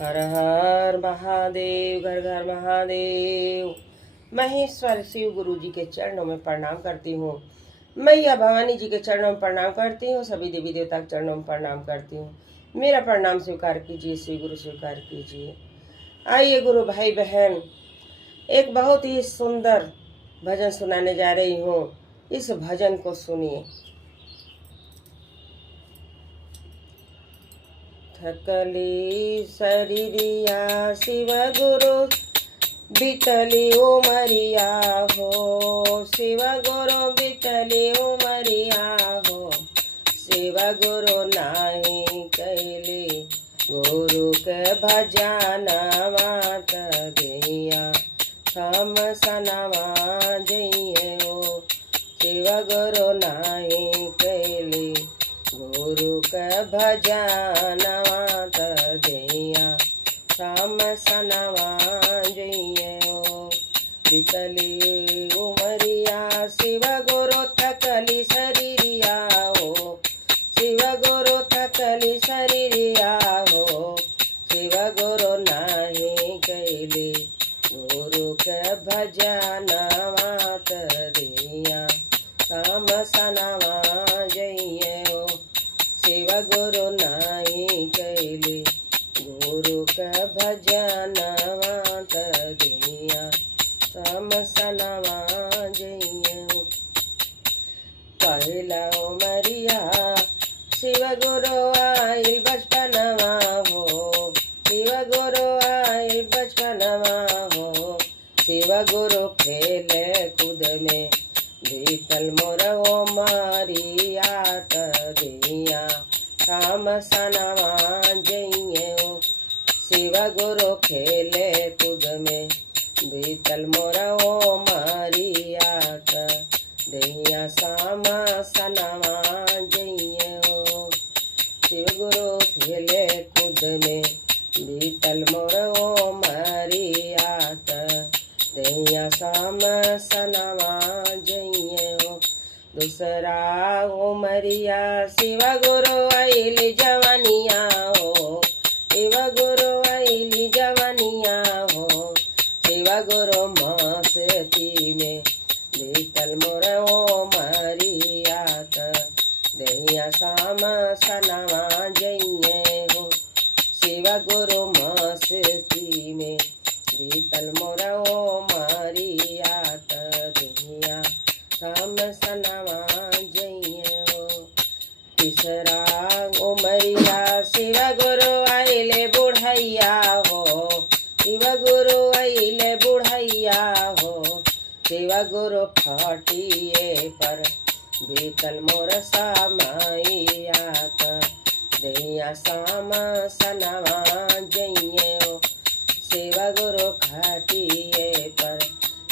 हर हर महादेव, घर घर महादेव। महेश्वर शिव गुरु जी के चरणों में प्रणाम करती हूँ। मैया भवानी जी के चरणों में प्रणाम करती हूँ। सभी देवी देवता के चरणों में प्रणाम करती हूँ। मेरा प्रणाम स्वीकार कीजिए, श्री गुरु स्वीकार कीजिए। आइए गुरु भाई बहन, एक बहुत ही सुंदर भजन सुनाने जा रही हूँ। इस भजन को सुनिए। थकली शरीरिया शिव गुरु बीतली उमरिया हो, शिव गुरु बीतली उमरिया हो। शिव गुरु नाही कैली गुरु के भजन मात गैया हम सनवा जइए हो। शिव गुरु नाही कैली गुरु के भजन मात गैया हम सनवा जइए हो। बीतली उमरिया शिव गुरु थकली शरीरिया हो, शिव गुरु थकली शरीरिया हो। शिव गुरु नाही कैली गुरु के भजन मात दिया काम सनवा जइए हो। शिव गुरु नाही कैली गुरु के भजन मात दिया काम सनवा जइए हो। पहला उमरिया शिव गुरु आइल बचपनवा हो, शिव गुरु आइल बचपनवा हो। शिव गुरु खेले कूद में बीतल मोर मारिया दिया काम सनवा जइए हो। शिव गुरु खेले कूद में बीतल मोर मारिया दैया सामा सनवा जइए हो। शिव गुरु खेले कूद में बीतल मोर मारिया दैया सामा सनवा जइए हो। दूसरा उमरिया शिव गुरु आइल जवनिया हो, शिव गुरु आइल जवनिया हो। शिव गुरु मस्ती में बीतल मोर मारिया दैया साम सनवा जइए हो। शिव गुरु मस्ती में बीतल मोर मारिया दैया साम सनवा जइए हो। तीसरा उमरिया शिव गुरु आइले बुढ़ैया हो, शिव गुरु आइले बुढ़ैया हो। शिव गुरु फाटिए पर बीतल मोर सामैया दैया साम सनवा जइए हो। शिव गुरु खाटिए पर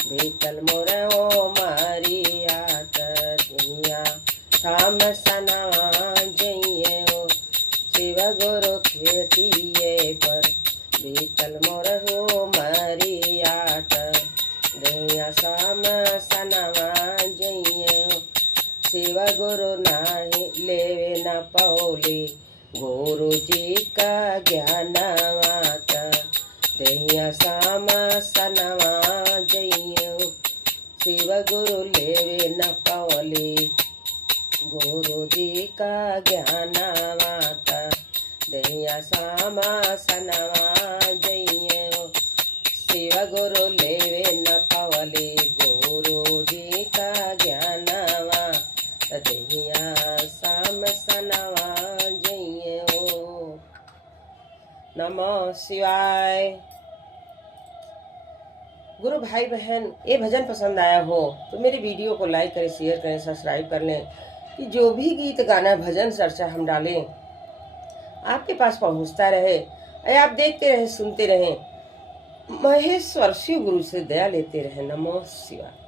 बीतल मोर मारिया दैया साम सनवा जइए हो। शिव गुरु खेटिए पर बीतल मोर मारिया दैया साम सनवा जइए हो। शिव गुरु नाही लेवे न पौली गुरु जी का ज्ञान माता दैया साम सनवा जइए हो। शिव गुरु लेवे न पौली गुरु जी का ज्ञान माता दैया साम सनवा जइए हो। शिव गुरु लेवे न पवली गुरु जी का ज्ञानवा दैया साम सनवा जइए हो। नमो शिवाय। गुरु भाई बहन, ये भजन पसंद आया हो तो मेरी वीडियो को लाइक करें, शेयर करें, सब्सक्राइब कर लें कि जो भी गीत गाना भजन चर्चा हम डालें आपके पास पहुंचता रहे। आप देखते रहे, सुनते रहें, महेश्वर शिव गुरु से दया लेते रहे। नमो शिवाय।